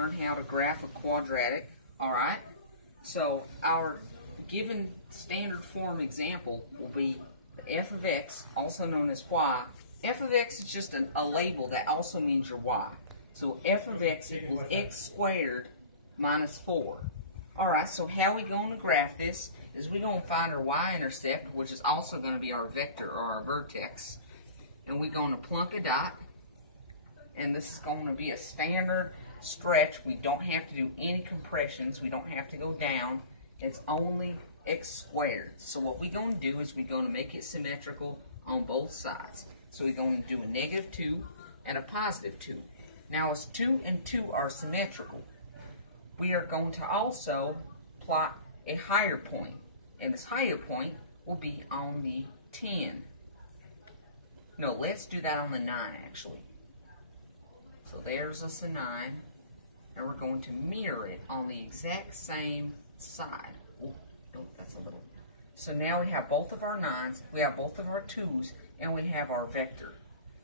learn how to graph a quadratic. Alright, so our given standard form example will be the f of x, also known as y. F of x is just a label that also means your y. So f of x equals x squared minus 4. Alright, so how we going to graph this is we're going to find our y-intercept, which is also going to be our vector or our vertex. And we're going to plunk a dot. And this is going to be a standard stretch. We don't have to do any compressions. We don't have to go down. It's only x squared. So what we're going to do is we're going to make it symmetrical on both sides. So we're going to do a -2 and a +2. Now as 2 and 2 are symmetrical, we are going to also plot a higher point. And this higher point will be on the 10. No, let's do that on the 9 actually. So there's us a 9. And we're going to mirror it on the exact same side. Oh, no, that's a little. So now we have both of our 9s, we have both of our 2s, and we have our vector.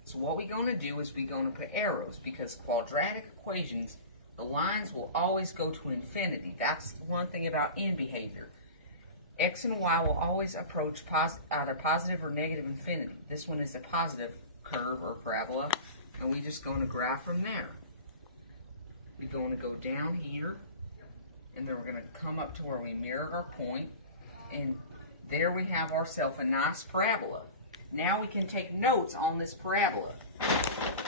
So what we're going to do is we're going to put arrows, because quadratic equations, the lines will always go to infinity. That's one thing about end behavior. X and y will always approach either positive or negative infinity. This one is a positive curve or parabola, and we're just going to graph from there. We're going to go down here, and then we're going to come up to where we mirrored our point, and there we have ourselves a nice parabola. Now we can take notes on this parabola.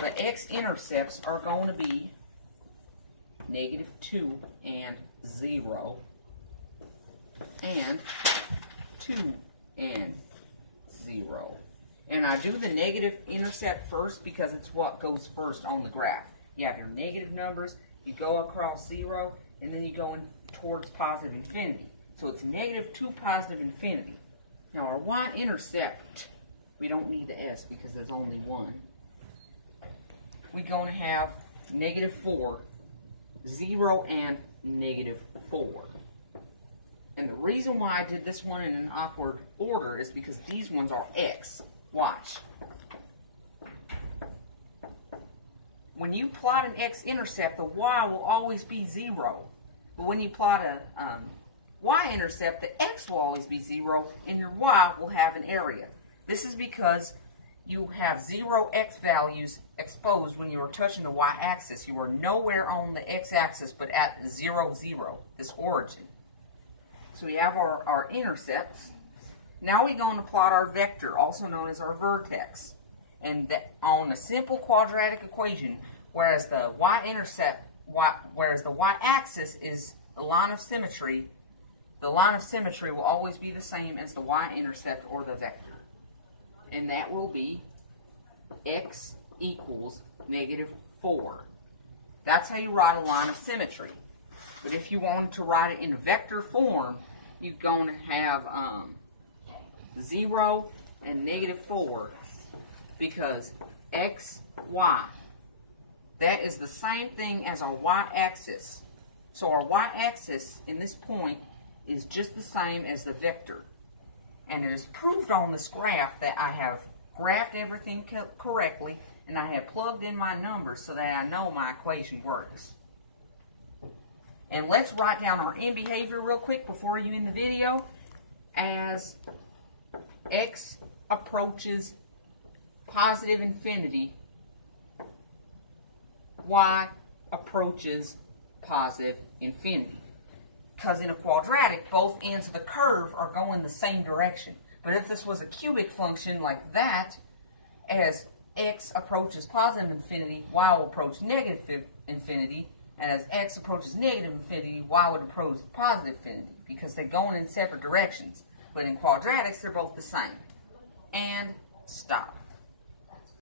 The x-intercepts are going to be -2 and 0, and 2 and 0. And I do the negative intercept first because it's what goes first on the graph. You have your negative numbers, you go across 0, and then you go in towards positive infinity. So it's -2 positive infinity. Now our y-intercept, we don't need the s because there's only one. We're going to have -4, 0, and -4. And the reason why I did this one in an awkward order is because these ones are x. Watch. When you plot an x-intercept, the y will always be 0. But when you plot a y-intercept, the x will always be 0, and your y will have an area. This is because you have 0 x values exposed when you are touching the y-axis. You are nowhere on the x-axis but at 0, 0, this origin. So we have our intercepts. Now we're going to plot our vector, also known as our vertex. And that on a simple quadratic equation, whereas the y-axis is the line of symmetry, the line of symmetry will always be the same as the y-intercept or the vector. And that will be x equals -4. That's how you write a line of symmetry. But if you wanted to write it in vector form, you're going to have 0 and -4, because x, y, that is the same thing as our y-axis. So our y-axis in this point is just the same as the vector. And it is proved on this graph that I have graphed everything correctly, and I have plugged in my numbers so that I know my equation works. And let's write down our end behavior real quick before you end the video. As x approaches positive infinity, y approaches positive infinity. Because in a quadratic, both ends of the curve are going the same direction. But if this was a cubic function like that, as x approaches positive infinity, y will approach negative infinity. And as x approaches negative infinity, y would approach positive infinity, because they're going in separate directions. But in quadratics, they're both the same. And stop.